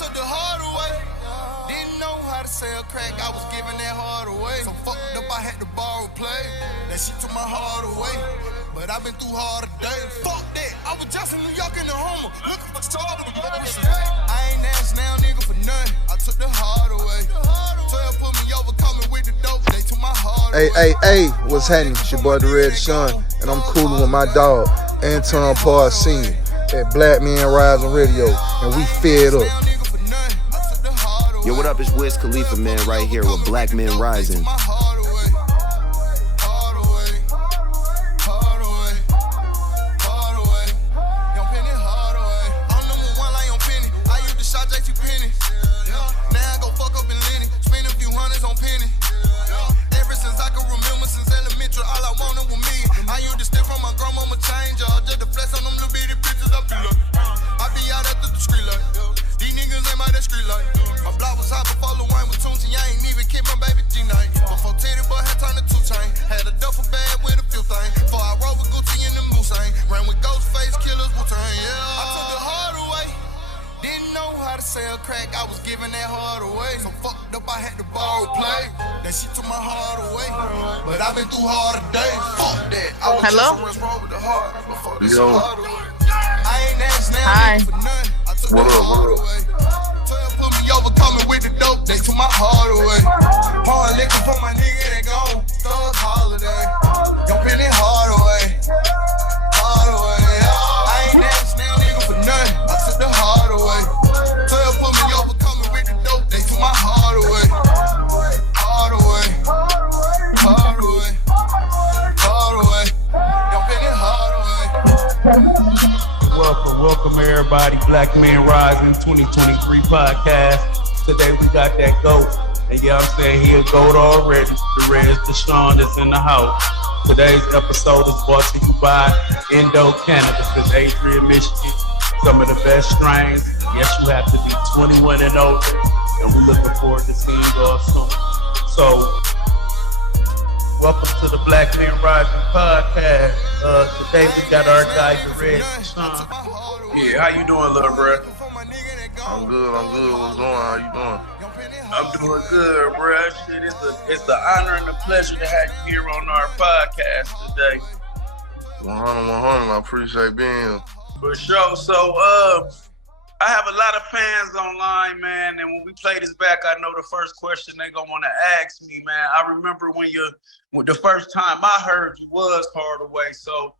took the hard away. Didn't know how to sell crack, I was giving that hard away. So fucked up, I had to borrow play. That shit took my heart away. But I've been through hard days. Fuck that, I was just in New York in the Homer, looking for trouble and motion. I ain't asked now, nigga, for nothing. I took the hard away. 12 put me over, coming with the dope. They took my heart away. Hey, what's happening? It's your boy Derez, and I'm cooling with my dog, Anton Senior, at Black Men Rising Radio, and we fed up. Yo, what up? It's Wiz Khalifa, man, right here with Black Men Rising. Sell crack, I was giving that hard away. So fucked up, I had to borrow play. That shit took my heart away. But I've been through harder days. Fuck that. I was just wrong with the heart. Before this hard away. I ain't asked now for nothing. I took the heart away. 12 put me over, coming with the dope. They took my heart away. Pouring liquor for my nigga that gone. Thug holiday. Don't pin it hard away. Hard away. I ain't asked now nigga for nothing. I took the heart away. Put me over, coming with the dope. They took my heart away. Hard away. Hard away. Hard away. Y'all been it hard away. Welcome everybody. Black Men Rising 2023 podcast. Today we got that GOAT. And yeah, I'm saying he a GOAT already. Derez Deshaun is in the house. Today's episode is brought to you by Endo Cannabis. It's Adrian, Michigan. Some of the best strains. Yes, you have to be 21 and older, and we're looking forward to seeing y'all soon. So, welcome to the Black Men Rising podcast. Today we got our guy Derez. Yeah, how you doing, little bro? I'm good. What's going on? How you doing? I'm doing good, bro. Shit, it's an honor and a pleasure to have you here on our podcast today. 100. I appreciate being here. For sure. So, I have a lot of fans online, man, and when we play this back, I know the first question they gonna want to ask me, man. I remember when the first time I heard you was Hardaway. So,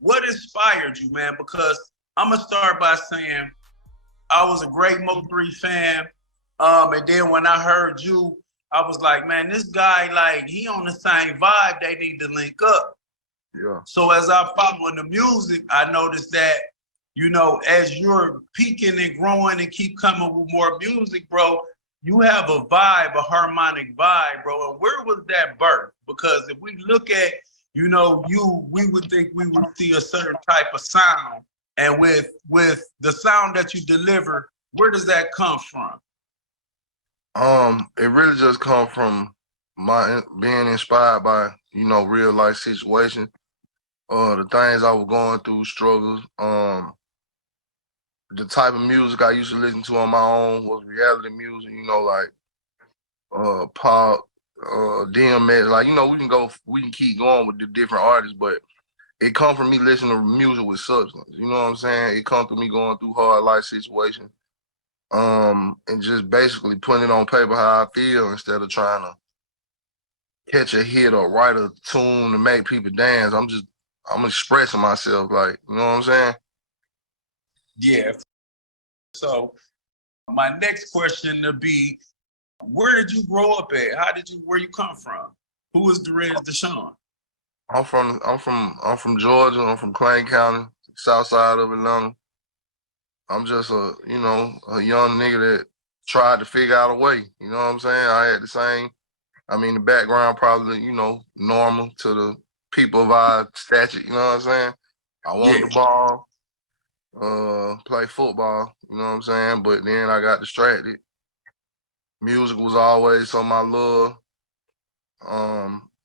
what inspired you, man? Because I'm gonna start by saying I was a great Mo3 fan, and then when I heard you, I was like, man, this guy, like, he on the same vibe. They need to link up. Yeah. So as I'm following the music, I noticed that, you know, as you're peaking and growing and keep coming with more music, bro, you have a vibe, a harmonic vibe, bro. And where was that birth? Because if we look at, you know, we would think we would see a certain type of sound. And with the sound that you deliver, where does that come from? It really just come from my being inspired by, you know, real life situations. The things I was going through, struggles, the type of music I used to listen to on my own was reality music, you know, like pop, DMX, like, you know, we can keep going with the different artists, but it come from me listening to music with substance, you know what I'm saying? It come from me going through hard life situations, and just basically putting it on paper how I feel instead of trying to catch a hit or write a tune to make people dance. I'm expressing myself, like, you know what I'm saying? Yeah. So my next question to be, where did you grow up at? Where you come from? Who is Derez Deshaun? I'm from Georgia. I'm from Clay County, south side of Atlanta. I'm just a young nigga that tried to figure out a way. You know what I'm saying? I had the background probably, you know, normal to the people of our stature, you know what I'm saying? I wanted the ball, play football, you know what I'm saying? But then I got distracted. Music was always on my love.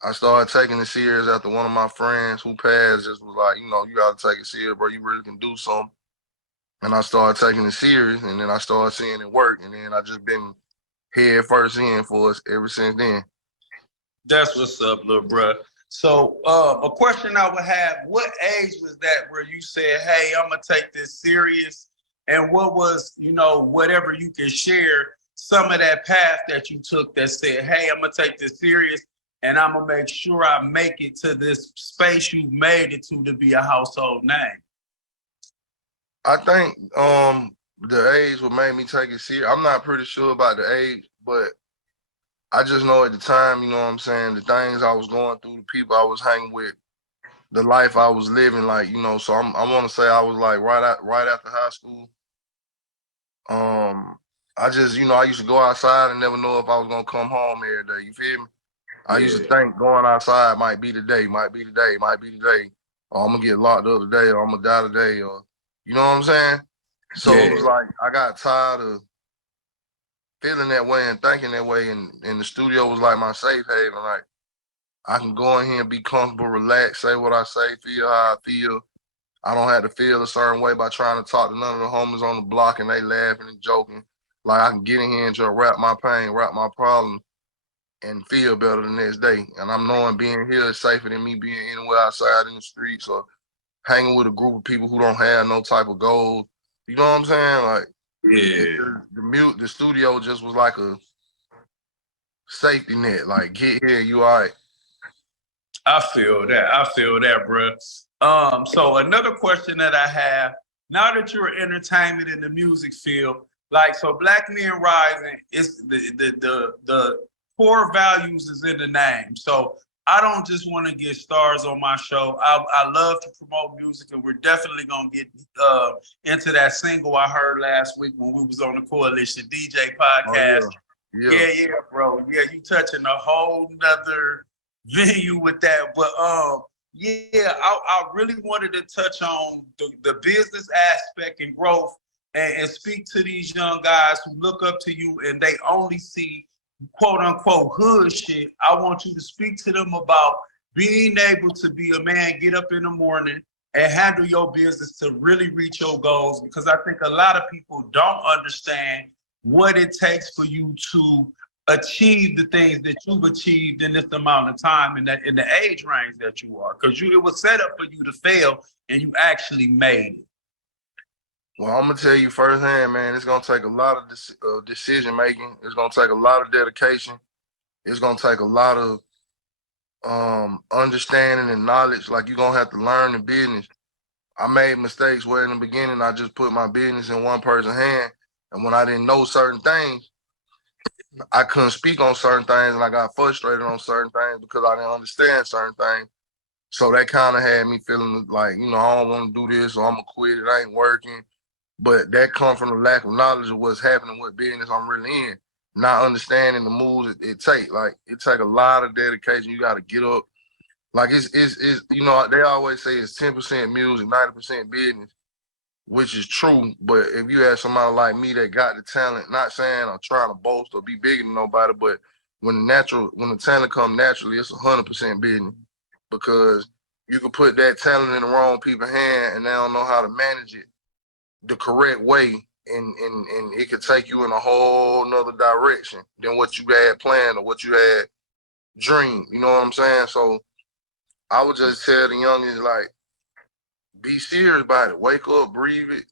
I started taking it serious after one of my friends who passed just was like, you know, you gotta take it serious, bro. You really can do something. And I started taking it serious, and then I started seeing it work, and then I just been head first in for us ever since then. That's what's up, little bruh. So a question I would have, what age was that where you said, hey, I'm going to take this serious? And what was, you know, whatever you can share, some of that path that you took that said, hey, I'm going to take this serious and I'm going to make sure I make it to this space you made it to be a household name? I think the age what made me take it serious. I'm not pretty sure about the age, but I just know at the time, you know what I'm saying, the things I was going through, the people I was hanging with, the life I was living, like, you know, so I want to say I was like right after high school. I just, you know, I used to go outside and never know if I was gonna come home every day. You feel me? I used to think going outside might be the day, or I'm gonna get locked up today, or I'm gonna die today, or you know what I'm saying? So it was like I got tired of feeling that way and thinking that way, and the studio was like my safe haven. Like I can go in here and be comfortable, relax, say what I say, feel how I feel. I don't have to feel a certain way by trying to talk to none of the homies on the block and they laughing and joking. Like I can get in here and just rap my pain, rap my problem, and feel better the next day. And I'm knowing being here is safer than me being anywhere outside in the streets or hanging with a group of people who don't have no type of goals. You know what I'm saying? Like, the studio just was like a safety net. Like, get here, you all right. I feel that, bro. So another question that I have, now that you're entertainment in the music field, like, so Black Men Rising is the core values is in the name. So I don't just want to get stars on my show. I love to promote music, and we're definitely gonna get into that single I heard last week when we was on the Coalition DJ podcast. Oh, yeah, bro. Yeah, you touching a whole nother venue with that. But I really wanted to touch on the business aspect and growth, and speak to these young guys who look up to you and they only see quote unquote hood shit. I want you to speak to them about being able to be a man, get up in the morning and handle your business to really reach your goals, because I think a lot of people don't understand what it takes for you to achieve the things that you've achieved in this amount of time and in the age range that you are, because it was set up for you to fail and you actually made it. Well, I'm gonna tell you firsthand, man, it's gonna take a lot of decision making. It's gonna take a lot of dedication. It's gonna take a lot of understanding and knowledge. Like, you're gonna have to learn the business. I made mistakes where in the beginning I just put my business in one person's hand, and when I didn't know certain things, I couldn't speak on certain things, and I got frustrated on certain things because I didn't understand certain things. So that kind of had me feeling like, you know, I don't want to do this, or I'm gonna quit. It ain't working. But that comes from the lack of knowledge of what's happening, what business I'm really in, not understanding the moves it take. Like, it take a lot of dedication. You got to get up. Like, it's you know, they always say it's 10% music, 90% business, which is true. But if you have somebody like me that got the talent, not saying I'm trying to boast or be bigger than nobody, but when the talent comes naturally, it's 100% business, because you can put that talent in the wrong people's hand and they don't know how to manage it the correct way, and it could take you in a whole nother direction than what you had planned or what you had dreamed. You know what I'm saying? So I would just tell the youngins, like, be serious about it. Wake up, breathe it,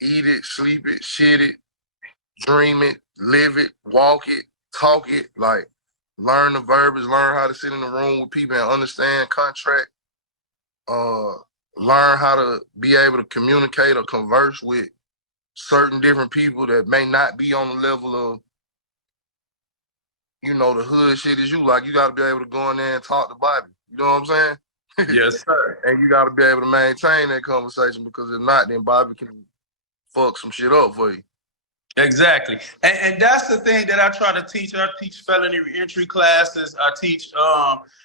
eat it, sleep it, shit it, dream it, live it, walk it, talk it. Like, learn the verbiage, learn how to sit in the room with people and understand contract. Learn how to be able to communicate or converse with certain different people that may not be on the level of, you know, the hood shit as you. Like, you got to be able to go in there and talk to Bobby. You know what I'm saying? Yes, sir. And you got to be able to maintain that conversation, because if not, then Bobby can fuck some shit up for you. Exactly. And that's the thing that I try to teach. I teach felony reentry classes. I teach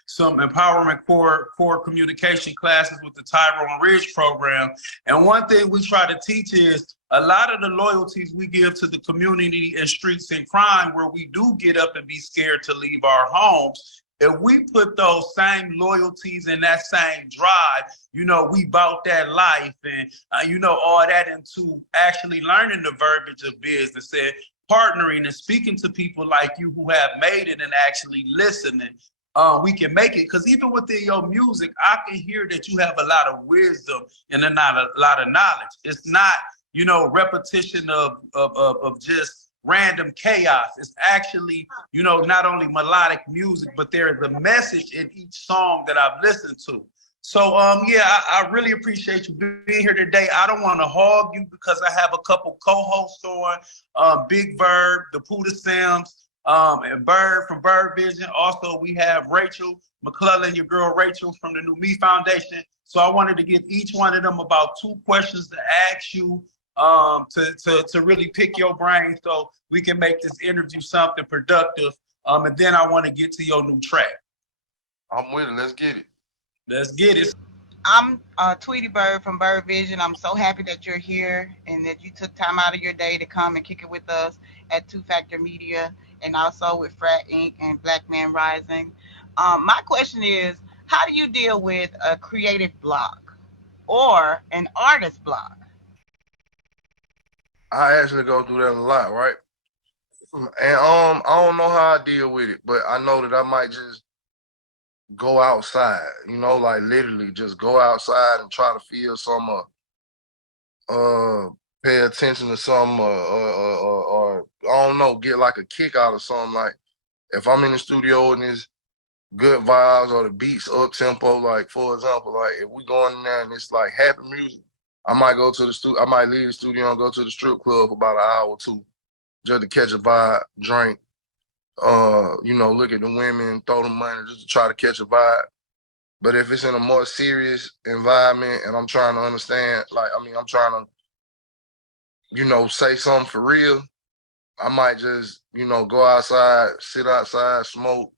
some empowerment core communication classes with the Tyrone Ridge program. And one thing we try to teach is a lot of the loyalties we give to the community and streets and crime, where we do get up and be scared to leave our homes, if we put those same loyalties and that same drive, you know, we bought that life and, you know, all that into actually learning the verbiage of business and partnering and speaking to people like you who have made it and actually listening, we can make it. Because even within your music, I can hear that you have a lot of wisdom and a lot of knowledge. It's not, you know, repetition of just random chaos. It's actually, you know, not only melodic music, but there is a message in each song that I've listened to. So yeah, I really appreciate you being here today. I don't want to hog you because I have a couple co-hosts on, Big Bird, the Pooda Sims, and Bird from Byrdvision. Also, we have Rachel McClellan, your girl Rachel from the New Me Foundation. So I wanted to give each one of them about 2 questions to ask you, to really pick your brain so we can make this interview something productive. And then I want to get to your new track. I'm with it. Let's get it. Let's get it. I'm Tweety Bird from Byrdvision. I'm so happy that you're here and that you took time out of your day to come and kick it with us at 2 Factor Media and also with Frat Inc. and Black Man Rising. My question is, how do you deal with a creative block or an artist block? I actually go through that a lot, right? And I don't know how I deal with it, but I know that I might just go outside, you know, like literally just go outside and try to feel some, pay attention to some, or I don't know, get like a kick out of something. Like if I'm in the studio and it's good vibes or the beats up tempo, like for example, like if we going in there and it's like happy music, I might go to the studio. I might leave the studio and go to the strip club for about an hour or 2, just to catch a vibe, drink, you know, look at the women, throw them money just to try to catch a vibe. But if it's in a more serious environment and I'm trying to understand, like, I mean, I'm trying to, you know, say something for real, I might just, you know, go outside, sit outside, smoke,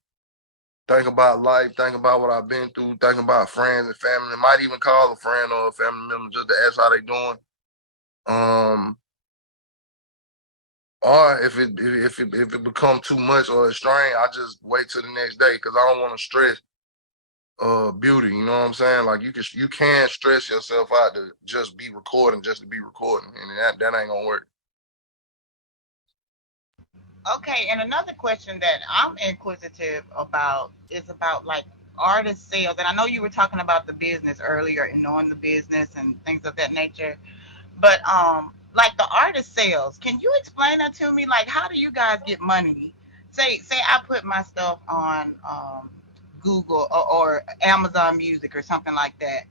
think about life, think about what I've been through, think about friends and family. Might even call a friend or a family member just to ask how they doing. Or if it becomes too much or a strain, I just wait till the next day because I don't want to stress beauty. You know what I'm saying? Like you can stress yourself out to just be recording, just to be recording, and that ain't gonna work. Okay, and another question that I'm inquisitive about is about like artist sales. And I know you were talking about the business earlier and knowing the business and things of that nature. But like the artist sales, can you explain that to me? Like how do you guys get money? Say I put my stuff on Google or Amazon Music or something like that.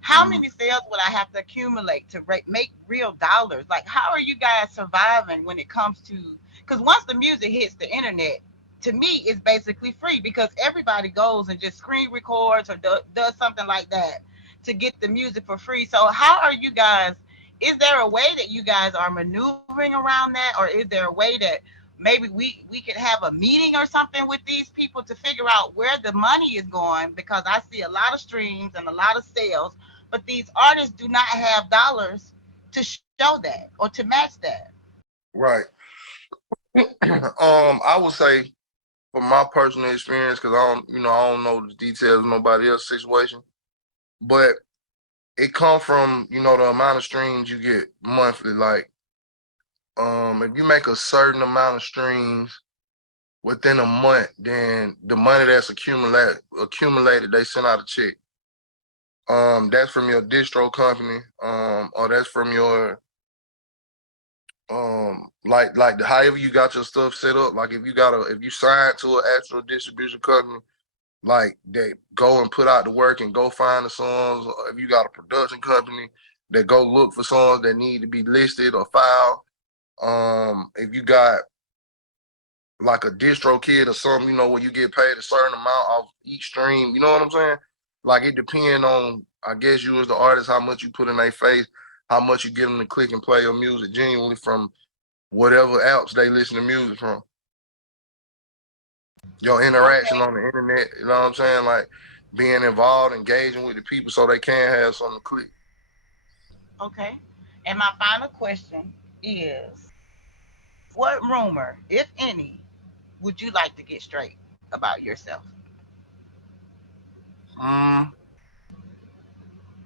How many sales would I have to accumulate to make real dollars? Like, how are you guys surviving when it comes to, because once the music hits the internet, to me, it's basically free because everybody goes and just screen records or does something like that to get the music for free. So how are you guys, is there a way that you guys are maneuvering around that? Or is there a way that maybe we could have a meeting or something with these people to figure out where the money is going? Because I see a lot of streams and a lot of sales, but these artists do not have dollars to show that or to match that. Right. I would say from my personal experience, because I don't know the details of nobody else's situation, but it come from, you know, the amount of streams you get monthly. Like, if you make a certain amount of streams within a month, then the money that's accumulated, they send out a check. That's from your distro company, or that's from your like however you got your stuff set up. Like if you sign to an actual distribution company, like they go and put out the work and go find the songs. Or if you got a production company that go look for songs that need to be listed or filed. If you got like a distro kid or something, you know, where you get paid a certain amount off each stream, you know what I'm saying? Like it depends on, I guess, you as the artist, how much you put in their face, how much you get them to click and play your music genuinely from whatever apps they listen to music from. Your interaction on the internet, you know what I'm saying? Like being involved, engaging with the people so they can have something to click. Okay. And my final question is, what rumor, if any, would you like to get straight about yourself? I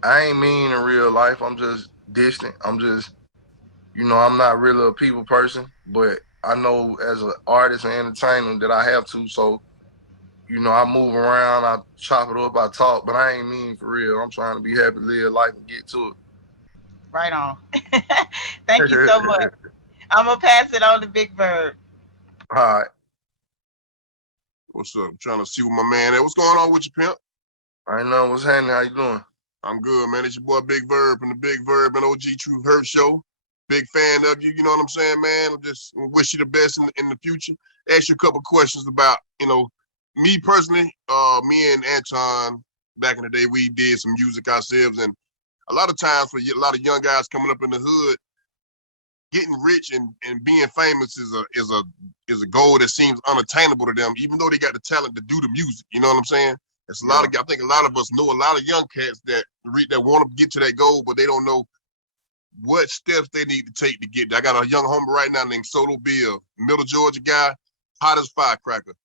ain't mean in real life. I'm just distant. I'm just, I'm not really a people person, but I know as an artist and entertainer that I have to. So, I move around, I chop it up, I talk, but I ain't mean for real. I'm trying to be happy, live life, and get to Right on. Thank you so much. it. I'm gonna pass it on to Big Bird. All right. What's up? I'm trying to see what my man is. What's going on with you, pimp? I know what's happening. How you doing? I'm good, man. It's your boy Big Verb from the Big Verb and OG True Hurt Show. Big fan of you. You know what I'm saying, man? I just wish you the best in the future. Ask you a couple questions about, me personally. Me and Anton back in the day, we did some music ourselves, and a lot of times for a lot of young guys coming up in the hood, getting rich and being famous is a goal that seems unattainable to them, even though they got the talent to do the music. You know what I'm saying? It's a lot of, I think a lot of us know a lot of young cats that want to get to that goal, but they don't know what steps they need to take to get there. I got a young homie right now named Soto Bill, Middle Georgia guy, hot as firecracker.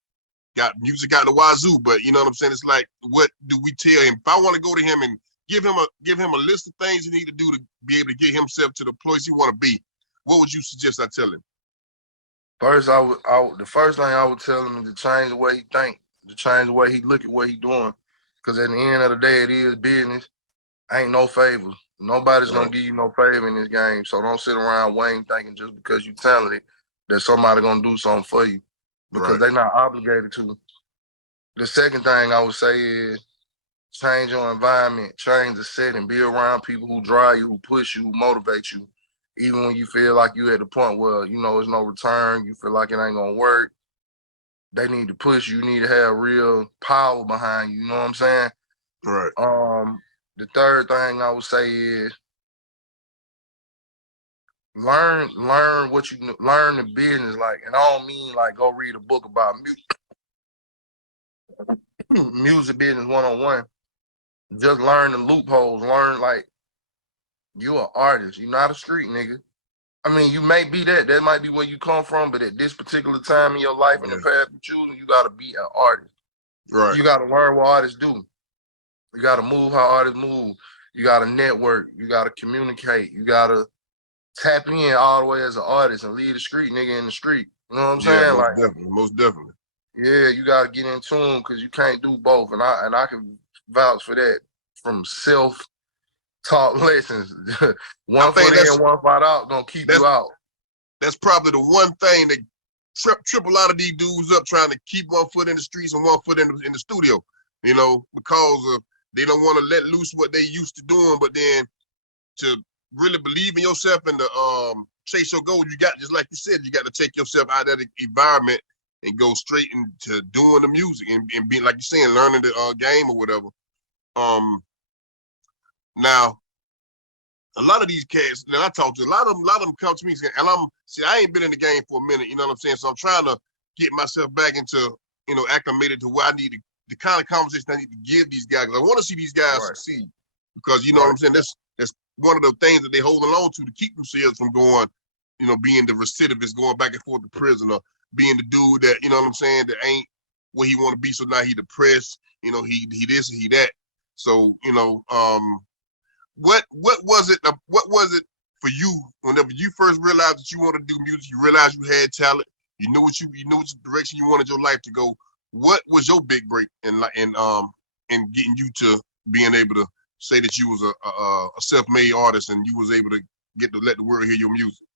Got music out the wazoo, but you know what I'm saying? It's like, what do we tell him? If I want to go to him and give him a list of things he need to do to be able to get himself to the place he want to be, what would you suggest I tell him? First, the first thing I would tell him is to change the way he think, to change the way he look at what he doing. Because at the end of the day, it is business. Ain't no favors. Nobody's gonna give you no favor in this game. So don't sit around waiting thinking just because you talented that somebody gonna do something for you. Because they're not obligated to. The second thing I would say is change your environment, change the setting, be around people who drive you, who push you, who motivate you. Even when you feel like you at the point where, there's no return, you feel like it ain't gonna work, they need to push you. You need to have real power behind you, you know what I'm saying? Right. The third thing I would say is learn the business, and I don't mean go read a book about music business 101. Just learn the loopholes. Learn you're an artist. You're not a street nigga. I mean, you may be that. That might be where you come from, but at this particular time in your life and the path you're choosing, you gotta be an artist. Right. You gotta learn what artists do. You gotta move how artists move. You gotta network. You gotta communicate. You gotta tap in all the way as an artist and lead a street nigga in the street. You know what I'm saying? Most definitely. Yeah, you gotta get in tune because you can't do both. And I can vouch for that from self-taught lessons. One foot in, one foot out, gonna keep you out. That's probably the one thing that trip a lot of these dudes up, trying to keep one foot in the streets and one foot in the studio, because they don't want to let loose what they used to doing, but then to really believe in yourself and to chase your goal, you got, just like you said, you got to take yourself out of that environment and go straight into doing the music and being, like you're saying, learning the game or whatever. Now, a lot of these cats that I talk to, a lot of them come to me and I ain't been in the game for a minute, you know what I'm saying? So I'm trying to get myself back into, acclimated to where I need the kind of conversation I need to give these guys. I want to see these guys succeed because, you know what I'm saying? That's one of the things that they holding on to keep themselves from going, being the recidivist, going back and forth to prison, or being the dude that, you know what I'm saying, that ain't where he want to be. So now he depressed, he this, he that. So, what was it for you whenever you first realized that you wanted to do music, you realized you had talent, you knew which direction you wanted your life to go? What was your big break in getting you to being able to say that you was a self-made artist and you was able to get to let the world hear your music?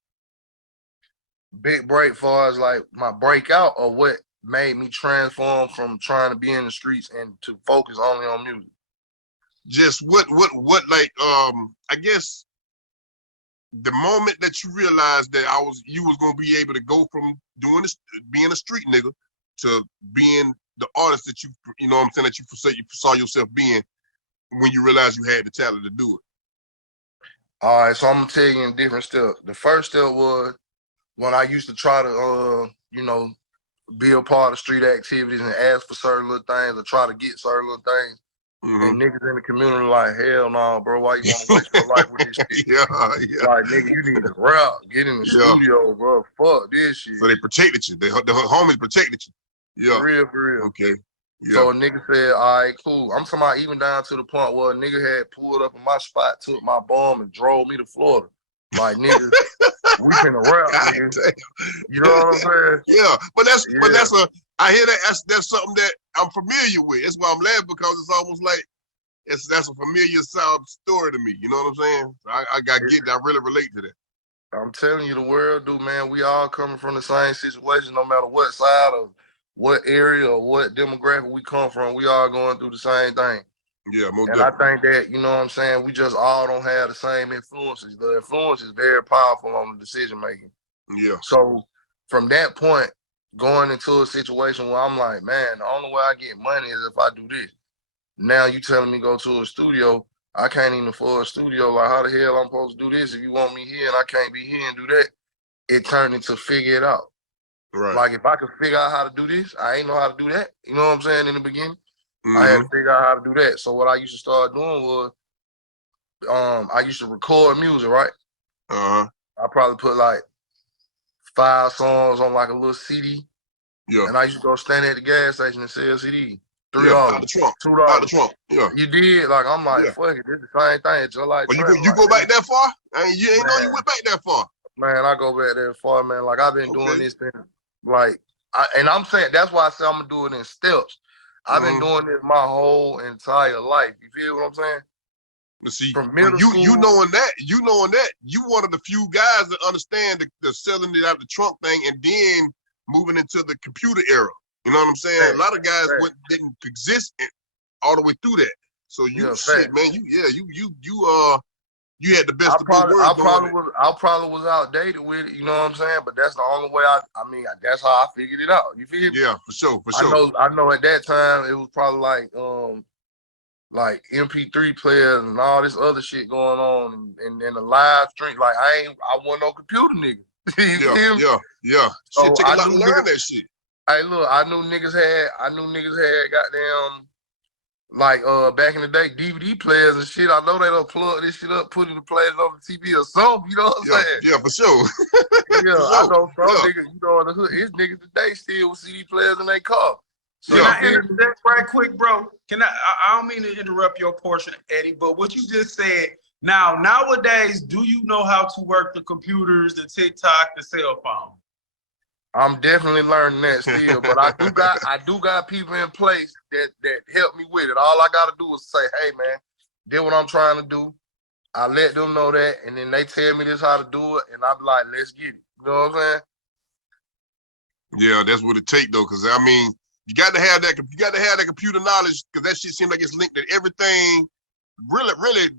Big break far as my breakout, or what made me transform from trying to be in the streets and to focus only on music? Just what I guess the moment that you realized that you was gonna be able to go from doing this, being a street nigga, to being the artist that you know what I'm saying, that you saw yourself being, when you realized you had the talent to do it. All right, so I'm gonna tell you in different steps. The first step was when I used to try to be a part of street activities and ask for certain little things or try to get certain little things. And niggas in the community like, hell no, bro, why you want to waste your life with this shit? Yeah. Like, nigga, you need to rap, get in the studio, bro. Fuck this shit. So they protected you. The homies protected you. Yeah. For real. Okay. Yeah. So a nigga said, all right, cool. I'm talking about even down to the point where a nigga had pulled up in my spot, took my bum, and drove me to Florida. Like, nigga, we finna rap, God nigga. damn. You know what I'm saying? Yeah, but that's Yeah. I hear that that's something that I'm familiar with. That's why I'm laughing, because it's almost like that's a familiar sound story to me. You know what I'm saying? I get that. I really relate to that. I'm telling you, the world do, man. We all coming from the same situation, no matter what side of what area or what demographic we come from. We all going through the same thing. Yeah, most And definitely. I think that, you know what I'm saying, we just all don't have the same influences. The influence is very powerful on the decision making. Yeah. So from that point, going into a situation where I'm like, man, the only way I get money is if I do this. Now you telling me go to a studio, I can't even afford a studio. Like, how the hell I'm supposed to do this if you want me here and I can't be here and do that? It turned into figure it out. Right. Like, if I could figure out how to do this, I ain't know how to do that. You know what I'm saying? In the beginning, I had to figure out how to do that. So what I used to start doing was, I used to record music, right? I probably put like 5 songs on like a little CD. Yeah. And I used to go stand at the gas station and sell CD. $3, out the trunk. $2. Out the trunk. Yeah. You did. Like, I'm like, fuck it. This is the same thing. It's just like, but you go back that far? You ain't know you went back that far. Man, I go back that far, man. Like, I've been doing this thing. Like, and I'm saying, that's why I say I'm going to do it in steps. I've been doing this my whole entire life. You feel what I'm saying? But see, from middle you school, you knowing that, you one of the few guys that understand the selling it out of the trunk thing and then moving into the computer era. You know what I'm saying? A lot of guys didn't exist all the way through that. So you shit, man. You had the best of both worlds. I probably was outdated with it. You know what I'm saying? But that's the only way. I mean, that's how I figured it out. You feel me? Yeah, for sure. For sure. I know. At that time, it was probably like MP3 players and all this other shit going on, and the live stream. Like, I wasn't no computer nigga. Yeah. So shit, take a lot to learn that shit. Hey, look, I knew niggas had goddamn, like, back in the day, DVD players and shit. I know they don't plug this shit up, put it in players on the TV or something. You know what I'm saying? Yeah, for sure. I know some niggas, you know, in the hood, it's niggas today still with CD players in their car. So can I interject right quick, bro? I don't mean to interrupt your portion, Eddie, but what you just said, nowadays, do you know how to work the computers, the TikTok, the cell phone? I'm definitely learning that still, but I do got people in place that help me with it. All I gotta do is say, hey man, did what I'm trying to do. I let them know that, and then they tell me this how to do it, and I be like, let's get it. You know what I'm saying? Yeah, that's what it take though, because I mean, you got to have that computer knowledge, because that shit seems like it's linked to everything, really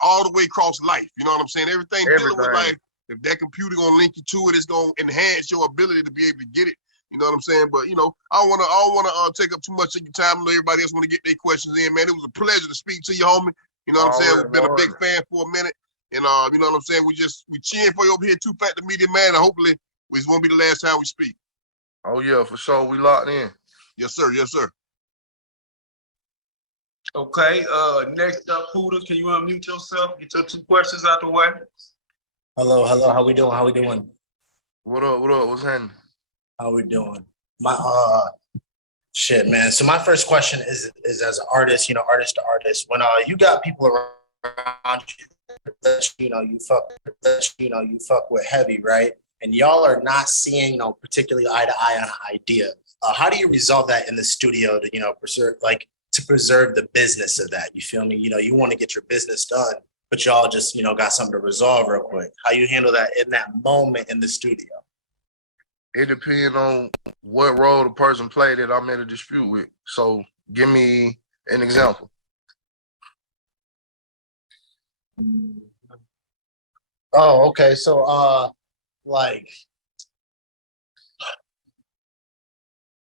all the way across life. You know what I'm saying? Everything. Dealing with life. If that computer gonna link you to it, it's gonna enhance your ability to be able to get it. You know what I'm saying? But you know, I don't wanna take up too much of your time. I know everybody else wanna get their questions in, man. It was a pleasure to speak to you, homie. You know what I'm saying? We've been a big fan for a minute, and you know what I'm saying. We cheering for you over here, 2 Factor Media, man. And hopefully, this won't be the last time we speak. Oh yeah, for sure. We locked in. Yes, sir. Yes, sir. Okay. Next up, Pooda, can you unmute yourself? Get your 2 questions out the way. Hello. How we doing? What up? What's happening? How we doing? Shit, man. So my first question is as an artist, artist to artist, when you got people around you that you fuck with heavy, right? And y'all are not seeing, particularly eye to eye on an idea. How do you resolve that in the studio to preserve the business of that? You feel me? You want to get your business done, but y'all just, got something to resolve real quick. How you handle that in that moment in the studio? It depends on what role the person played that I'm in a dispute with. So give me an example. Oh, okay. So,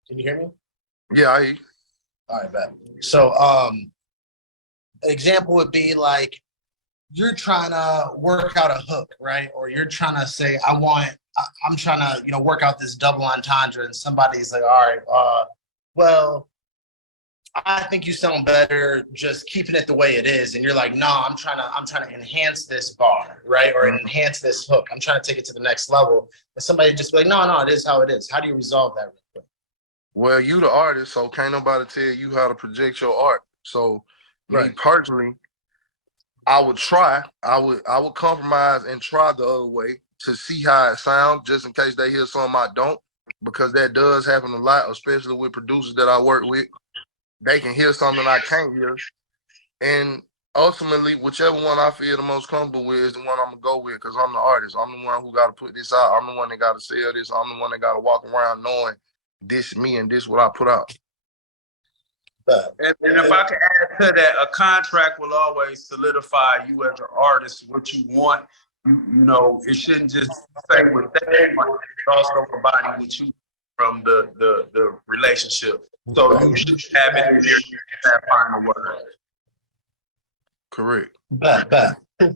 can you hear me? Yeah, I hear you. All right, bet. So, an example would be like, you're trying to work out a hook, right? Or you're trying to say, I'm trying to, work out this double entendre, and somebody's like, all right, well, I think you sound better just keeping it the way it is. And you're like, no, I'm trying to enhance this bar, right? Or enhance this hook. I'm trying to take it to the next level. And somebody just be like, no, it is how it is. How do you resolve that real quick? Well, you the artist, so can't nobody tell you how to project your art. So me Right. personally, I would try. I would compromise and try the other way to see how it sounds, just in case they hear something I don't, because that does happen a lot, especially with producers that I work with. They can hear something I can't hear, and ultimately, whichever one I feel the most comfortable with is the one I'm gonna go with, because I'm the artist. I'm the one who got to put this out. I'm the one that got to sell this. I'm the one that got to walk around knowing this me and this what I put out. And if I can add to that, a contract will always solidify you as an artist, what you want. You know, it shouldn't just stay with that, but also providing what you from the relationship. So you should have it in there, that final word. Correct. Bet.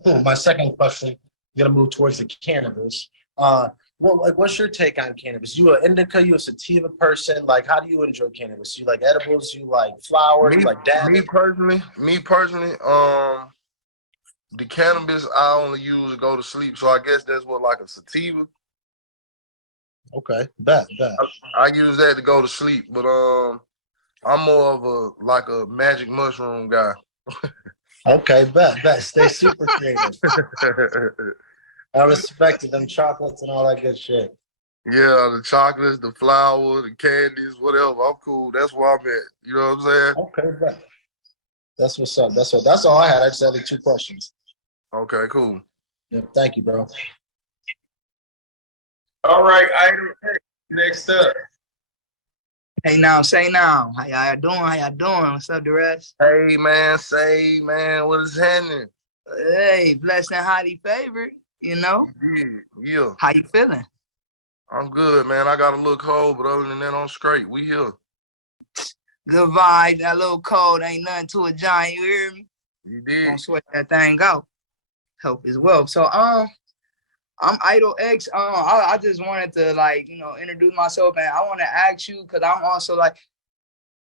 Cool. My second question, I'm gonna move towards the cannabis. What's your take on cannabis? You an indica, you a sativa person? Like, how do you enjoy cannabis? You like edibles? You like flowers? You like dabbing? Me personally, the cannabis I only use to go to sleep. So I guess that's what, like a sativa. Okay, bet. I use that to go to sleep, but I'm more of a magic mushroom guy. Okay, bet. Stay super creative. I respected them chocolates and all that good shit. Yeah, the chocolates, the flour, the candies, whatever. I'm cool. That's where I'm at. You know what I'm saying? Okay, bet. That's what's up. That's all I had. I just had 2 questions. Okay, cool. Yep, thank you, bro. All right, item next up. Hey now, say now. How y'all doing? What's up, Derez? Hey man, what is happening? Hey, blessed and highly favored, you know? Yeah. How you feeling? I'm good, man. I got a little cold, but other than that, I'm straight. We here. Good vibe. That little cold ain't nothing to a giant, you hear me? You did. Don't sweat that thing out. Help as well. So I'm Idol X. I just wanted to introduce myself, and I want to ask you, because I'm also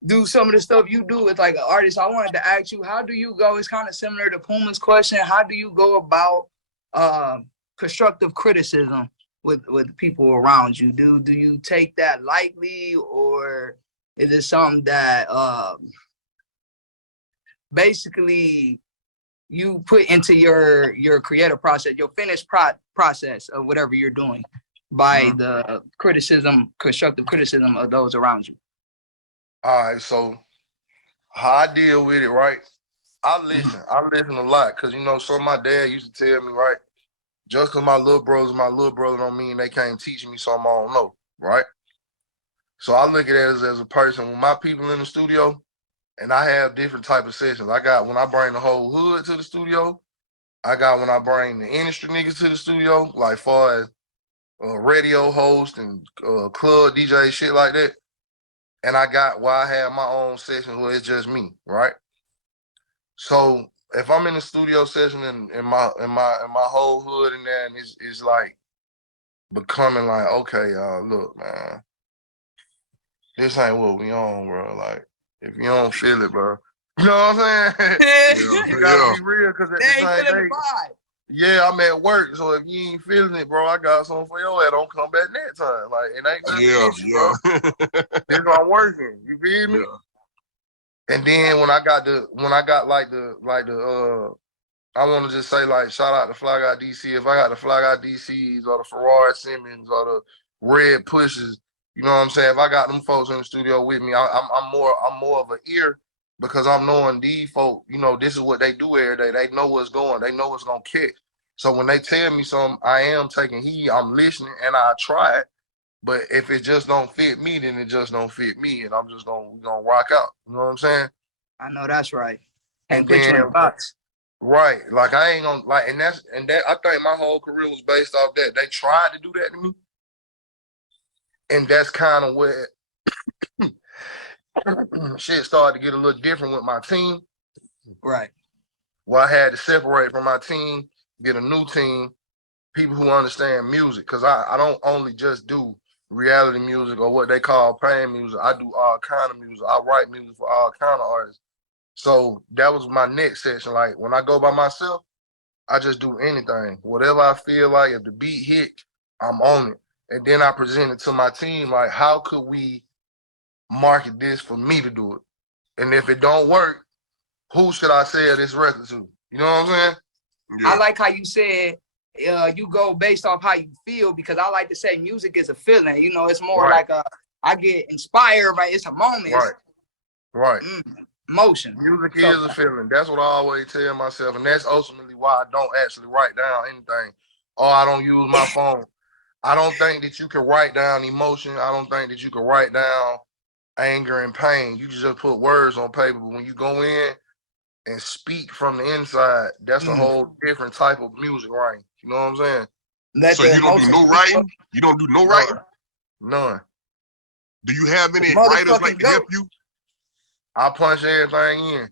do some of the stuff you do with like an artist. I wanted to ask you, how do you go? It's kind of similar to Puma's question. How do you go about constructive criticism with people around you? Do you take that lightly, or is it something that basically you put into your creative process, your finished process of whatever you're doing by the constructive criticism of those around you? All right, so how I deal with it, right? I listen a lot, because some of my dad used to tell me, right? Just because my little brother don't mean they can't teach me something I don't know, right? So I look at it as a person. When my people in the studio, and I have different type of sessions. I got when I bring the whole hood to the studio. I got when I bring the industry niggas to the studio, like far as radio host and club DJ, shit like that. And I got where I have my own sessions where it's just me, right? So if I'm in the studio session and in my whole hood in there, and it's like becoming like, okay, look, man, this ain't what we on, bro. Like, if you don't feel it, bro, you know what I'm saying? You gotta be real, because at the same day, yeah, I'm at work, so if you ain't feeling it, bro, I got something for your ass. Don't come back next time. Like, it ain't nothing against you, bro. This is I'm working. You feel me? Yeah. And then when I got I want to just say, like, shout out to Fly Guy DC. If I got the Fly Guy DCs or the Ferrari Simmons or the Red Pushes, you know what I'm saying? If I got them folks in the studio with me, I'm more of an ear, because I'm knowing these folk, this is what they do every day. They know what's going. They know what's gonna catch. So when they tell me something, I am taking heed. I'm listening, and I try it. But if it just don't fit me, then it just don't fit me, and I'm just gonna rock out. You know what I'm saying? I know that's right. And then, right, like I ain't gonna like, and that I think my whole career was based off that. They tried to do that to me, and that's kind of where shit started to get a little different with my team. Right. Well, I had to separate from my team, get a new team, people who understand music, because I don't only just do reality music or what they call pain music. I do all kind of music. I write music for all kind of artists. So that was my next section. Like, when I go by myself, I just do anything. Whatever I feel like, if the beat hit, I'm on it. And then I present it to my team, like, how could we market this for me to do it. And if it don't work, who should I sell this record to? You know what I'm saying? Yeah. I like how you said you go based off how you feel, because I like to say music is a feeling. You know, it's more like I get inspired, right? It's a moment. Right. Emotion. Music is a feeling. That's what I always tell myself. And that's ultimately why I don't actually write down anything. Or I don't use my phone. I don't think that you can write down emotion. I don't think that you can write down anger and pain. You can just put words on paper. But when you go in and speak from the inside, that's a whole different type of music writing. You know what I'm saying? So you don't do no writing? You don't do no writing? None. Do you have any writers like to help you? I punch everything in.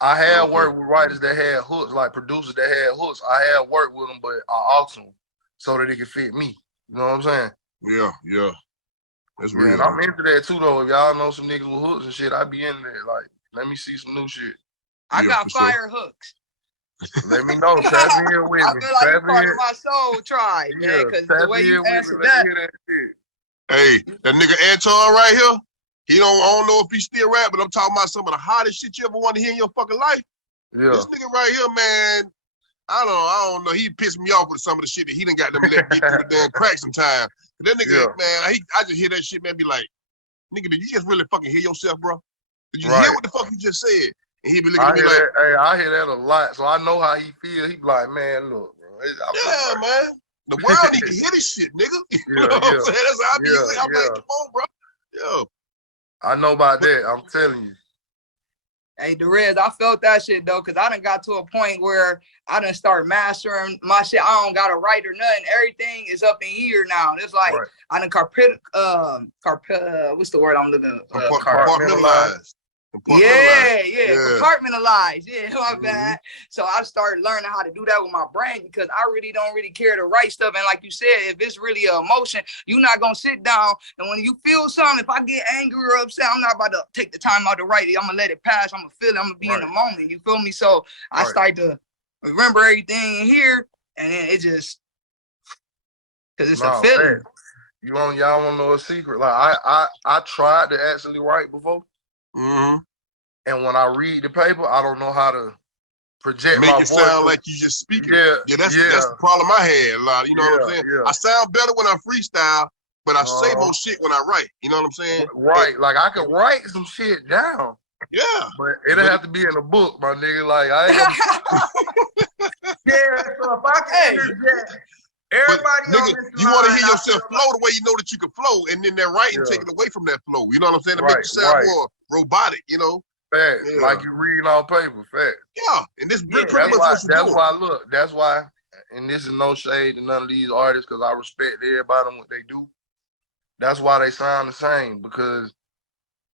I had worked with writers that had hooks, like producers that had hooks. I had worked with them, but I auctioned them so that it could fit me. You know what I'm saying? Yeah. That's real. And I'm into that too, though. If y'all know some niggas with hooks and shit, I be into that. Like, let me see some new shit. I got fire hooks. Let me know. Tap in with me. I feel like you're part of my soul tribe, man, because the way you answer that. Hey, that nigga Anton right here, I don't know if he still rap, but I'm talking about some of the hottest shit you ever want to hear in your fucking life. Yeah. This nigga right here, man, I don't know. He pissed me off with some of the shit that he done got them let get through the damn crack sometime. That nigga, man, I just hear that shit, man, be like, nigga, did you just really fucking hear yourself, bro? Did you hear what the fuck you just said? And he be looking at me like, hey, I hear that a lot, so I know how he feel. He be like, man, look, bro. Yeah, man. The world need to hear this shit, nigga. You know what I'm saying? That's how I be like, I'm like, come on, bro. Yo. I know about that. I'm telling you. Hey, Derez, I felt that shit, though, because I done got to a point where I done start mastering my shit. I don't got to write or nothing. Everything is up in here now. It's like I done what's the word I'm looking for? Compartmentalized. Compartmentalized. Yeah, my bad. So I started learning how to do that with my brain, because I don't really care to write stuff. And like you said, if it's really an emotion, you're not gonna sit down and when you feel something, if I get angry or upset, I'm not about to take the time out to write it. I'm gonna let it pass. I'm gonna feel it. I'm gonna be in the moment. You feel me? So I start to remember everything in here, and then it just because it's a feeling. Man. Y'all wanna know a secret? Like I tried to actually write before. And when I read the paper, I don't know how to project my voice. Make it sound like you just speaking. Yeah, that's the problem I had a lot. You know what I'm saying? Yeah. I sound better when I freestyle, but I say more shit when I write. You know what I'm saying? Right. Like I can write some shit down. Yeah. But it'll have to be in a book, my nigga. Like I ain't so if I can everybody you want to hear yourself flow the way you know that you can flow, and then that writing take it away from that flow. You know what I'm saying? To make you sound more robotic, you know? Fact. Yeah. Like you reading on paper, fact. Yeah. And this pretty much that's why, and this is no shade to none of these artists, because I respect everybody and what they do. That's why they sound the same, because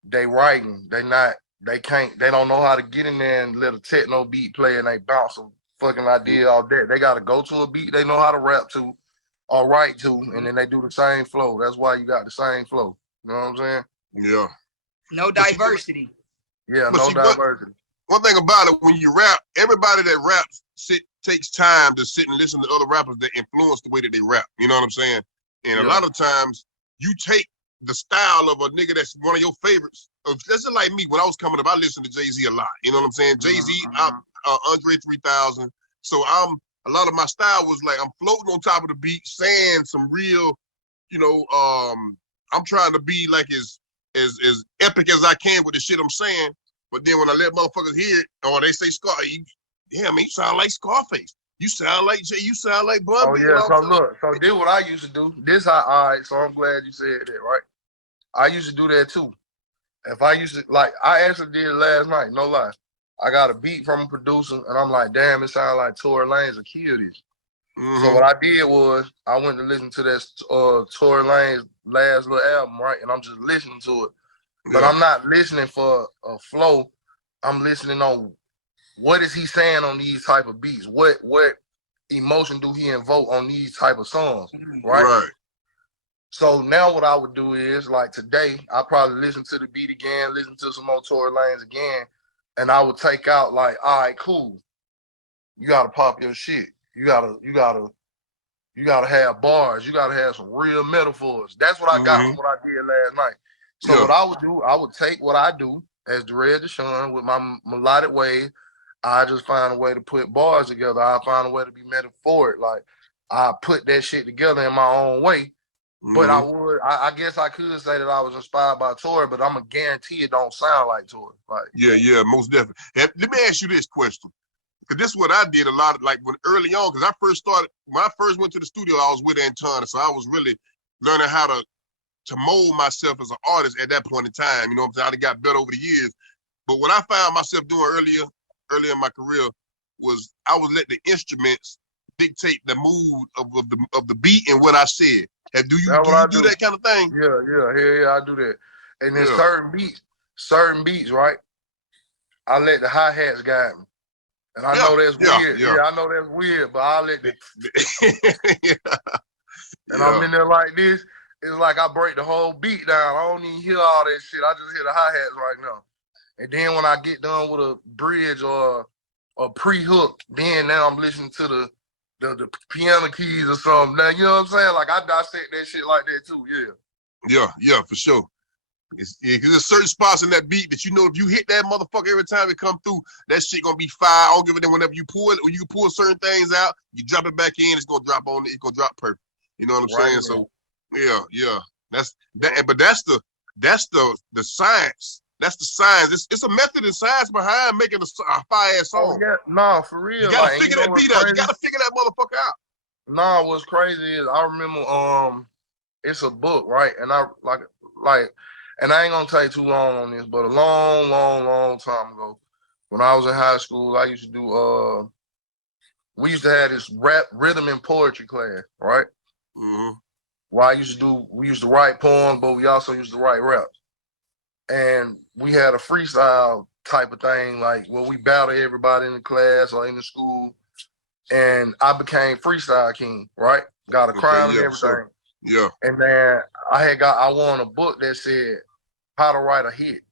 they writing. They don't know how to get in there and let a techno beat play and they bounce a fucking idea all day. They gotta go to a beat they know how to rap to or write to, and then they do the same flow. That's why you got the same flow. You know what I'm saying? Yeah. No diversity. Yeah, no diversity. One thing about it, when you rap, everybody that raps takes time to sit and listen to other rappers that influence the way that they rap. You know what I'm saying? And a lot of times you take the style of a nigga that's one of your favorites. That's just like me. When I was coming up, I listened to Jay-Z a lot. You know what I'm saying? Jay-Z, Andre 3000. So a lot of my style was like, I'm floating on top of the beat, saying some real, you know, I'm trying to be like as epic as I can with the shit I'm saying. But then when I let motherfuckers hear it, or they say you sound like Scarface. You sound like Jay, you sound like Bun. Oh yeah, so this what I used to do. So I'm glad you said that, right? I used to do that too. If I used to, like, I actually did it last night, no lie. I got a beat from a producer, and I'm like, damn, it sounds like Tory Lanez will kill this. So what I did was, I went to listen to that Tory Lanez last little album, right? And I'm just listening to it. But I'm not listening for a flow. I'm listening on what is he saying on these type of beats? What emotion do he invoke on these type of songs, right? Right. So now what I would do is, like today, I probably listen to the beat again, listen to some more Tory Lanez again, and I would take out like, all right, cool. You gotta pop your shit. You gotta have bars. You gotta have some real metaphors. That's what I got from what I did last night. So what I would do, I would take what I do as Derez Deshaun with my melodic way. I just find a way to put bars together. I find a way to be metaphoric. Like I put that shit together in my own way. But I guess I could say that I was inspired by Tory, but I'm gonna guarantee it don't sound like Tory. Like yeah, most definitely. Let me ask you this question, because this is what I did a lot of, like when early on, because when I first went to the studio, I was with Anton, so I was really learning how to mold myself as an artist at that point in time. You know what I'm saying? I got better over the years. But what I found myself doing earlier in my career was I would let the instruments dictate the mood of the beat and what I said. Do you do that kind of thing? Yeah, I do that. And then certain beats, right? I let the hi-hats guide me. And I know that's weird. Yeah, I know that's weird, but I let and I'm in there like this. It's like I break the whole beat down. I don't even hear all that shit. I just hear the hi-hats right now. And then when I get done with a bridge or a pre-hook, now I'm listening to the piano keys or something. Now, you know what I'm saying? Like I dissect that shit like that too, Yeah, for sure. There's certain spots in that beat that you know if you hit that motherfucker every time it come through, that shit gonna be fire. I don't give a damn whenever you pull it, or you can pull certain things out, you drop it back in, it's gonna drop on it, it's gonna drop perfect. You know what I'm saying? So yeah. That's that, but that's the science. That's the science. It's a method and science behind making a fire-ass song. Oh, yeah, no, for real. You gotta figure that beat out. You gotta figure that motherfucker out. No, what's crazy is I remember it's a book, right? And I like and I ain't gonna take too long on this, but a long time ago, when I was in high school, I used to do we used to have this rap rhythm and poetry class, right? Well, we used to write poems, but we also used to write raps. And we had a freestyle type of thing, like where we battle everybody in the class or in the school. And I became freestyle king, right? Got a crown and everything. Sure. Yeah. And then I won a book that said how to write a hit.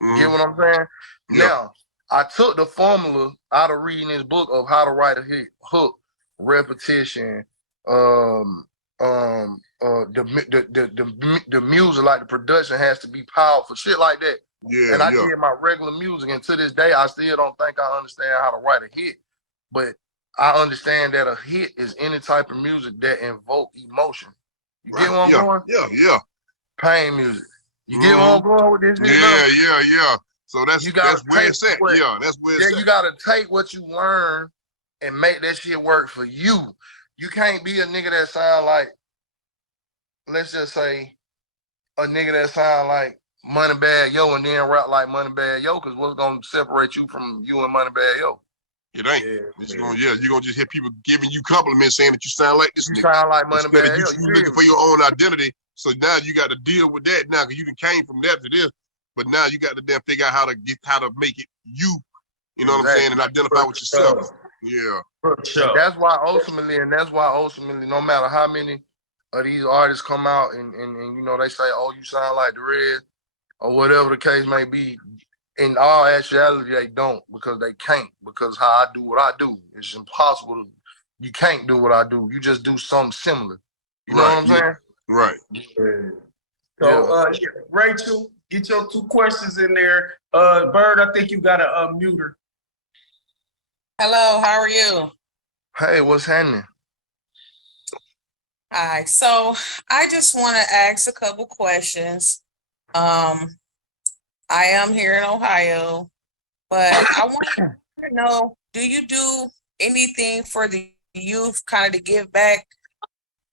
Get what I'm saying? Yeah. Now, I took the formula out of reading this book of how to write a hit, hook, repetition, the music, like the production has to be powerful, shit like that. Yeah. And I did my regular music, and to this day, I still don't think I understand how to write a hit, but I understand that a hit is any type of music that invoke emotion. You get what I'm going? Yeah. Pain music. You get what I'm going with this? Yeah. So that's where it's at. That's where it's at. You gotta take what you learn and make that shit work for you. You can't be a nigga that sound like, let's just say, a nigga that sound like Moneybagg Yo and then rap like Moneybagg Yo, because what's gonna separate you from you and Moneybagg Yo? It ain't. You're gonna just hear people giving you compliments saying that you sound like this nigga. Sound like Moneybagg Yo. You looking for your own identity. So now you got to deal with that now, because you done came from that to this. But now you got to then figure out how to make it you. You know what I'm saying? And identify with yourself. Yeah. Sure. That's why ultimately, no matter how many of these artists come out and you know, they say, oh, you sound like Derez, or whatever the case may be, in all actuality, they don't, because they can't, because how I do what I do. It's impossible. You can't do what I do. You just do something similar. You know what I'm saying? Right. Yeah. So, Rachel, get your 2 questions in there. Bird, I think you got to unmute her. Hello, how are you? Hey, what's happening? Hi, so I just want to ask a couple questions. I am here in Ohio, but I want to know, do you do anything for the youth kind of to give back?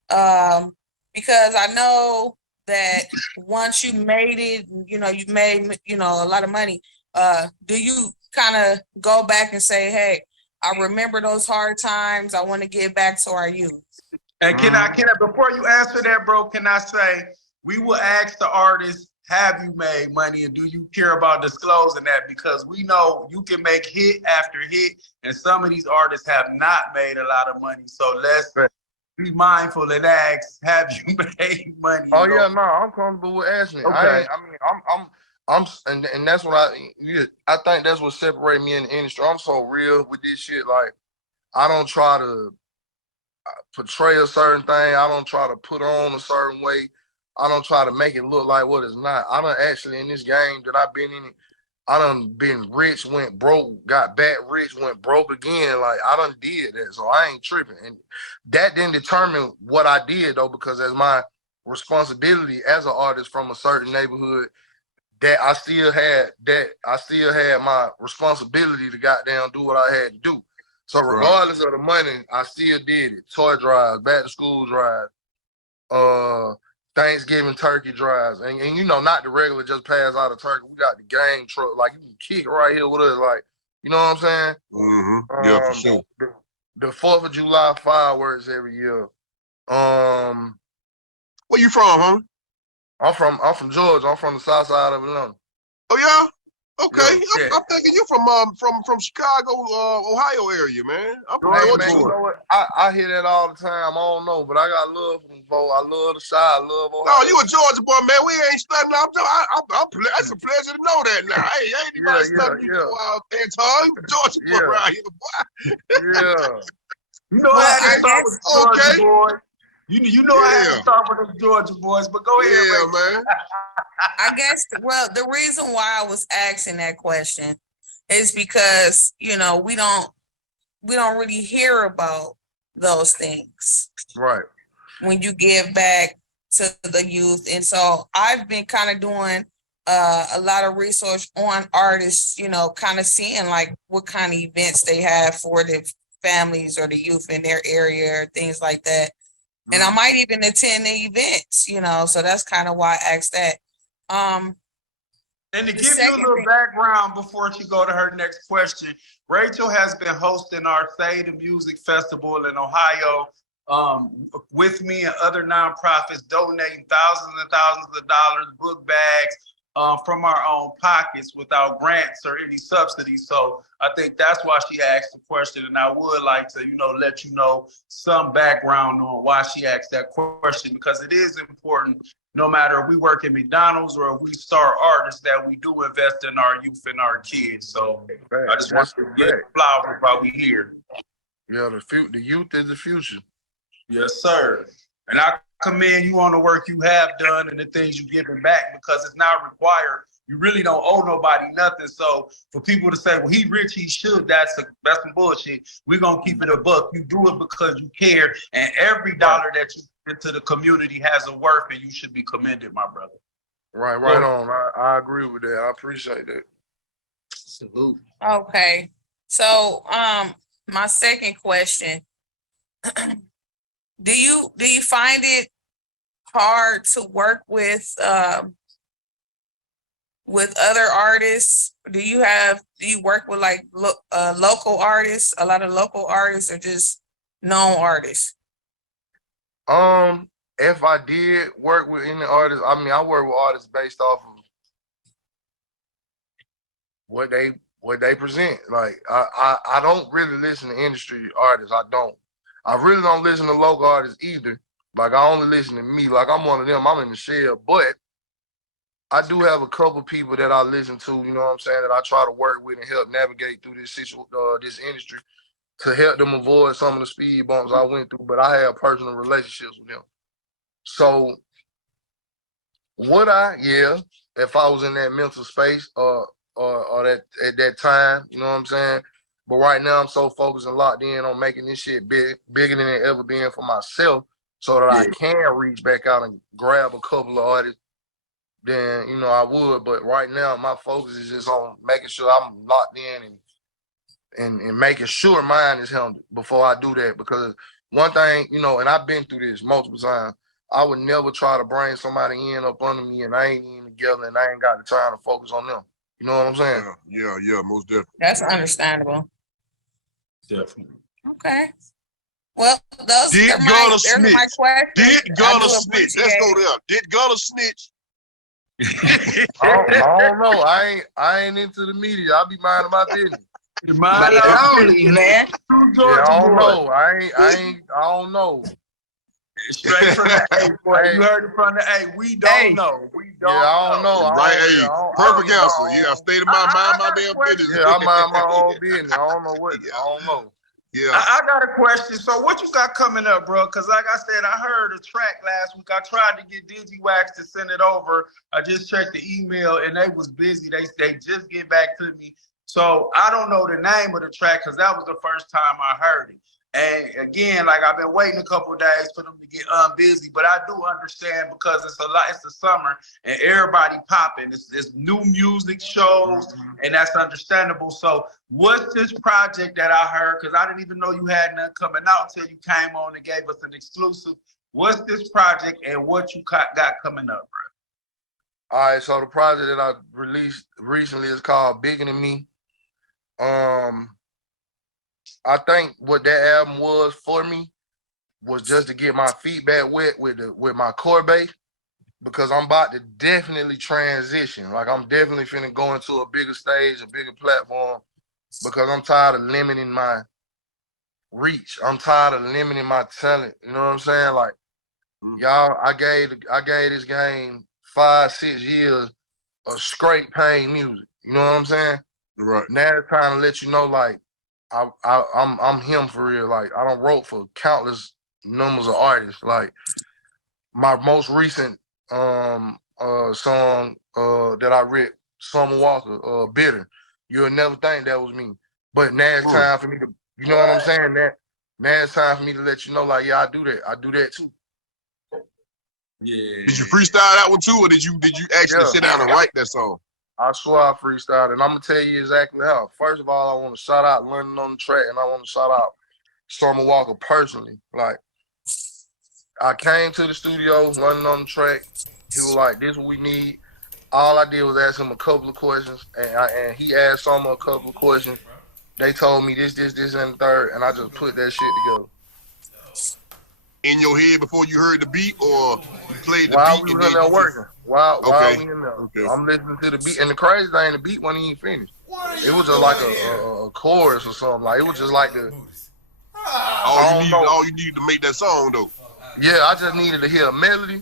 Because I know that once you made it, you know, you made, you know, a lot of money. Do you kind of go back and say, hey, I remember those hard times, I want to give back to our youth? And can I, before you answer that, bro, can I say, we will ask the artist, have you made money, and do you care about disclosing that? Because we know you can make hit after hit, and some of these artists have not made a lot of money. So let's be mindful and ask, have you made money? Oh yeah, no, I'm comfortable with asking. Okay. And that's what I think that's what separates me in the industry. I'm so real with this shit. Like, I don't try to portray a certain thing. I don't try to put on a certain way. I don't try to make it look like what it's not. I done actually in this game that I've been in it, I done been rich, went broke, got back rich, went broke again. Like I done did that, so I ain't tripping. And that didn't determine what I did though, because as my responsibility as an artist from a certain neighborhood, that I still had my responsibility to goddamn do what I had to do. So regardless of the money, I still did it. Toy drives, back to school drives, Thanksgiving turkey drives, and you know, not the regular just pass out of turkey. We got the gang truck, like you can kick it right here with us, like, you know what I'm saying? Mm-hmm. Yeah, for sure. The 4th of July fireworks every year. Where you from, huh? I'm from Georgia. I'm from the south side of Atlanta. Oh yeah? Okay. Yeah. I'm thinking you from Chicago, Ohio area, man. I'm from Hey, Georgia. man, you know what? I hear that all the time. I don't know, but I got love for them folks. I love the side. I love Ohio. No, you a Georgia boy, man. We ain't studying. It's a pleasure to know that now. Hey, ain't anybody studying you out there, Anton. You Georgia boy around here, boy. Yeah. You know, I had to start with Georgia boys. You know, I had to start with the Georgia boys, but go ahead. Yeah, man. I guess, well, the reason why I was asking that question is because, you know, we don't really hear about those things. Right. When you give back to the youth. And so I've been kind of doing a lot of research on artists, you know, kind of seeing like what kind of events they have for the families or the youth in their area or things like that. And I might even attend the events, you know, so that's kind of why I asked that. And to give you a little background before she go to her next question, Rachel has been hosting our Say the Music Festival in Ohio with me and other nonprofits, donating thousands and thousands of dollars, book bags, from our own pockets without grants or any subsidies. So I think that's why she asked the question. And I would like to, you know, let you know some background on why she asked that question, because it is important, no matter if we work at McDonald's or if we start artists, that we do invest in our youth and our kids. So I just want to get flowers while we here. Yeah, the youth is the future. Yes, sir. And I commend you on the work you have done and the things you're giving back, because it's not required. You really don't owe nobody nothing. So for people to say, well, he rich, he should, that's some bullshit. We're going to keep it a buck. You do it because you care. And every dollar that you put into the community has a worth, and you should be commended, my brother. Right on. I agree with that. I appreciate that. Salute. Okay. So my second question. Do you find it hard to work with other artists? Do you work with like local artists, a lot of local artists, or just known artists? If I did work with any artists, I mean, I work with artists based off of what they present. Like I don't really listen to industry artists. I really don't listen to local artists either. Like I only listen to me. Like I'm one of them. I'm in the shell. But I do have a couple people that I listen to, you know what I'm saying, that I try to work with and help navigate through this industry to help them avoid some of the speed bumps I went through. But I have personal relationships with them. So would if I was in that mental space or that at that time, you know what I'm saying? But right now, I'm so focused and locked in on making this shit bigger than it ever been for myself, so that I can reach back out and grab a couple of artists. Then, you know, I would. But right now, my focus is just on making sure I'm locked in and making sure mine is handled before I do that. Because one thing, you know, and I've been through this multiple times, I would never try to bring somebody in up under me and I ain't even together and I ain't got the time to focus on them. You know what I'm saying? Yeah, most definitely. That's understandable. Definitely. Okay. Well, those are my questions. Did Gunna snitch? Let's go there. Did Gunna snitch? I don't know. I ain't into the media. I be minding my business. Man. Yeah, I don't know. I don't know. Straight from the A, boy. You heard it from the A. We don't know. We don't I don't know. Right, perfect answer. You gotta stay to mind my damn business. Yeah, I mind my own business. I don't know what. I don't know. Yeah. I got a question. So what you got coming up, bro? Because like I said, I heard a track last week. I tried to get DigiWax to send it over. I just checked the email and they was busy. They just get back to me. So I don't know the name of the track because that was the first time I heard it. And again, like I've been waiting a couple of days for them to get busy, but I do understand because it's the summer and everybody popping. It's new music shows, and that's understandable. So what's this project that I heard? Because I didn't even know you had nothing coming out until you came on and gave us an exclusive. What's this project and what you got coming up, bro? All right, so the project that I released recently is called Bigger Than Me. I think what that album was for me was just to get my feedback wet with my core base, because I'm about to definitely transition. Like I'm definitely finna go into a bigger stage, a bigger platform, because I'm tired of limiting my reach. I'm tired of limiting my talent. You know what I'm saying? Like y'all, I gave this game 5-6 years of straight pain music. You know what I'm saying? Right. Now it's time to let you know, like, I'm him for real. Like I done wrote for countless numbers of artists. Like my most recent song that I read, Summer Walker, Bitter. You'll never think that was me. But now it's time for me to, you know what I'm saying? Now it's time for me to let you know, like, yeah, I do that. I do that too. Yeah. Did you freestyle that one too, or did you actually sit down and write that song? I swear I freestyled, and I'm gonna tell you exactly how. First of all, I want to shout out London on the track, and I want to shout out Summer Walker personally. Like, I came to the studio, London on the track. He was like, "This is what we need." All I did was ask him a couple of questions, and he asked Summer a couple of questions. They told me this, and the third, and I just put that shit together. In your head before you heard the beat, or you played the while beat? We was in there working. While Okay. we in there. Okay. I'm listening to the beat. And the crazy thing, the beat wasn't even finished. It was just like a chorus or something. Like, it was just like the... All you need to make that song, though. Yeah, I just needed to hear a melody.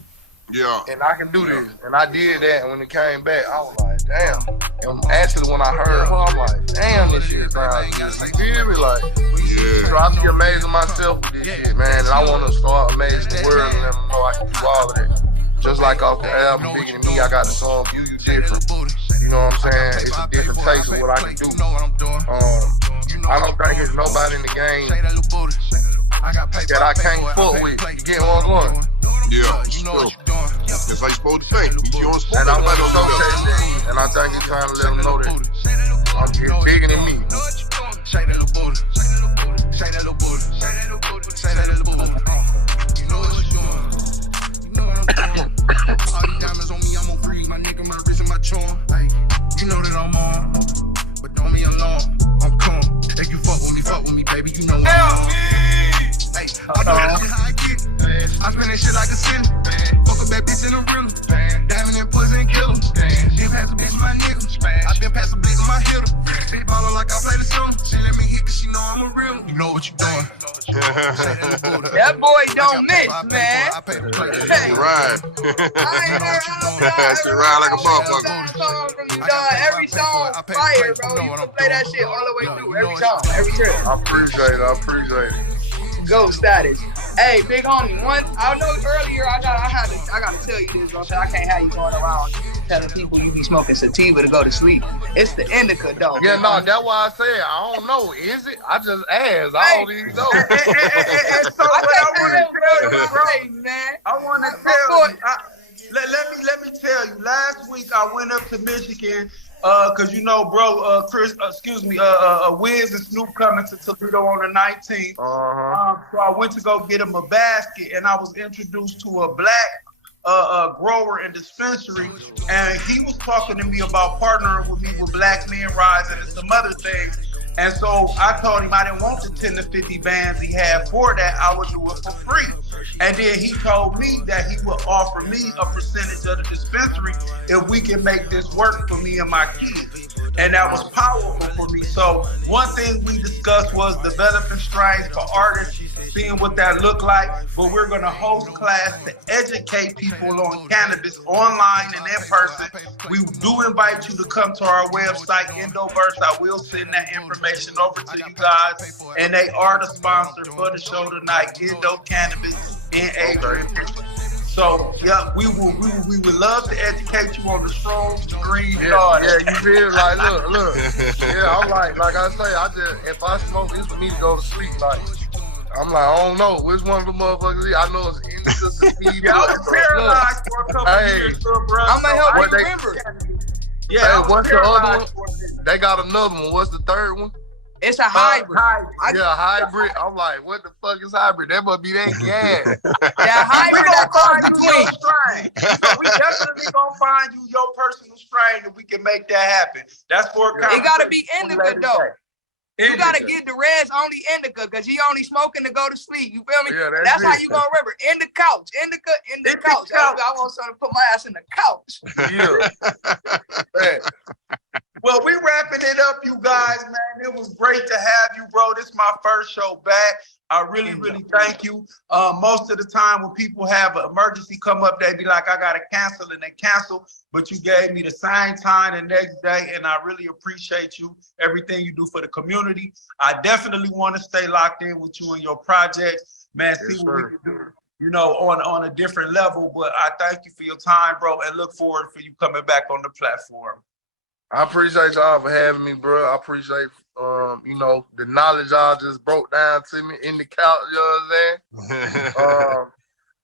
Yeah. And I can do this. And I did that, and when it came back, I was like, damn. And actually, when I heard her, I'm like, damn, this shit sounds good. You feel me? Like, so I be amazing myself with this shit, man. And I want to start amazing the world and let them know I can do all of that. Just like off the album, Bigger Than Me, I got the song View You Different. You know what I'm saying? It's a different taste of what I can do. I don't think there's nobody in the game that I can't fuck with. You get what I'm going? Yeah, sure. That's how you supposed to think. You don't supposed And I to want to showcase that. And I think it's time to let them know that I'm getting bigger than me. Shake that little booty. Shake that little booty. Shake that little booty. Shake that little booty. You know what you're doing. You know what I'm doing. All these diamonds on me, I'm on greed. My nigga, my wrist and my charm. Hey, you know that I'm on. But don't be alone. I'm calm. If you fuck with me, baby. You know what I'm on. Hey, I know that shit how I get. I spend that shit like a city. Fuck a bad bitch in the riddle. Diamond and pussy and kill 'em. Been past a bitch with my nigga. I been past a blick with my hitter. Big ballin' like I play the song. She let me hit cause she know I'm a real. You know what you doing. That boy don't miss, man. Hey, right. That shit ride like a motherfucker. Every song fire, bro. You can play that shit all the way through. Every song, every trip. I appreciate it. Go status. Hey, big homie. I know earlier I gotta tell you this, bro. I can't have you going around telling people you be smoking sativa to go to sleep. It's the indica, though. Yeah, no, that's why I said I don't know. Is it? I just asked. I don't even know. And so I want to tell you. Let me tell you. Last week I went up to Michigan. Cause you know, bro, Wiz and Snoop coming to Toledo on the 19th. So I went to go get him a basket, and I was introduced to a black grower and dispensary, and he was talking to me about partnering with me with Black Men Rising and some other things. And so I told him I didn't want the 10 to 50 bands he had for that. I would do it for free. And then he told me that he would offer me a percentage of the dispensary if we can make this work for me and my kids. And that was powerful for me. So one thing we discussed was developing strains for artists seeing what that look like. But we're gonna host class to educate people on cannabis online and in person. We do invite you to come to our website, Endoverse. I will send that information over to you guys. And they are the sponsor for the show tonight, Endo Cannabis in Adrian. So yeah, we would love to educate you on the shrooms, the green, and all that. Yeah, you feel like look. Yeah, I'm like I say, if I smoke, it's for me to go to sleep. Like I'm like, I don't know which one of the motherfuckers is. I know it's indica, sativa. Yeah, I was paralyzed for a couple years, bro. I'm gonna help you remember. Yeah, what's the other one? They got another one. What's the third one? It's a hybrid. Hybrid. I'm like, what the fuck is hybrid? That must be that gas. That hybrid that find you your strain. So we definitely gonna find you your personal strain, and we can make that happen. That's for it gotta be indica though. You gotta get Derez only indica because he only smoking to go to sleep. You feel me? Yeah, that's how you gonna remember. In the couch. Indica in the couch. I want something to put my ass in the couch. Yeah. Well, we wrapping it up, you guys, man. It was great to have you, bro. This is my first show back. I really thank you. Most of the time when people have an emergency come up, they be like, I gotta cancel, and they cancel. But you gave me the same time the next day, and I really appreciate you, everything you do for the community. I definitely want to stay locked in with you and your projects, man. See what we can do, you know, on a different level. But I thank you for your time, bro, and look forward for you coming back on the platform. I appreciate y'all for having me, bro. I appreciate, you know, the knowledge y'all just broke down to me in the couch, you know what I'm saying?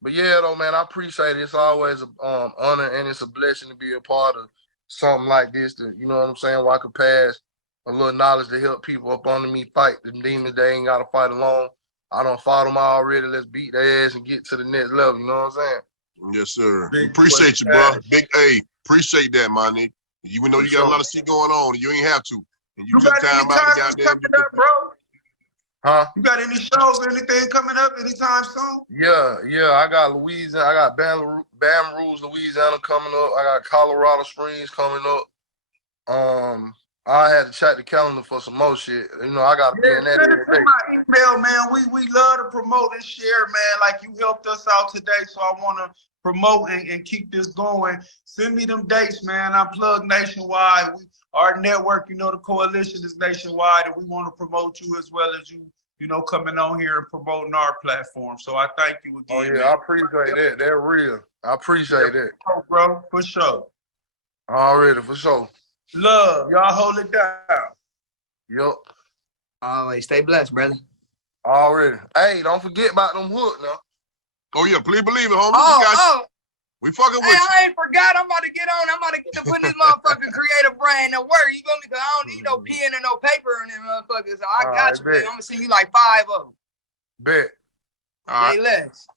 But yeah, though, man, I appreciate it. It's always an honor and it's a blessing to be a part of something like this, to, you know what I'm saying, where I could pass a little knowledge to help people up under me fight the demons they ain't got to fight alone. I done fought them already. Let's beat their ass and get to the next level, you know what I'm saying? Yes, sir. Appreciate you, bro. Big A. Appreciate that, my nigga. Even though you got a lot of shit going on, you ain't have to. And you took time out to goddamn. Bro? Huh? You got any shows or anything coming up anytime soon? Yeah. I got Louisiana. I got Baton Rouge, Louisiana coming up. I got Colorado Springs coming up. I had to check the calendar for some more shit. You know, I got to be in that every day. My email, man. We love to promote and share, man. Like you helped us out today, so I want to promote and keep this going. Send me them dates, man. I'm plugged nationwide. Our network, you know, the coalition is nationwide, and we want to promote you as well as you know, coming on here and promoting our platform. So I thank you again. Oh yeah, man. I appreciate that. They're real. I appreciate that. Oh, bro, for sure. Already, for sure. Love, y'all hold it down. Yup. Always stay blessed, brother. Already. Hey, don't forget about them hooks now. Oh yeah, please believe it, homie. We fucking with you. I ain't forgot. I'm about to get on. I'm about to get to putting this motherfucking creative brain to work. You feel me? Cause I don't need no pen and no paper and them motherfuckers. So I got you, man. I'm gonna send you like 5 of them. Bet. Say less.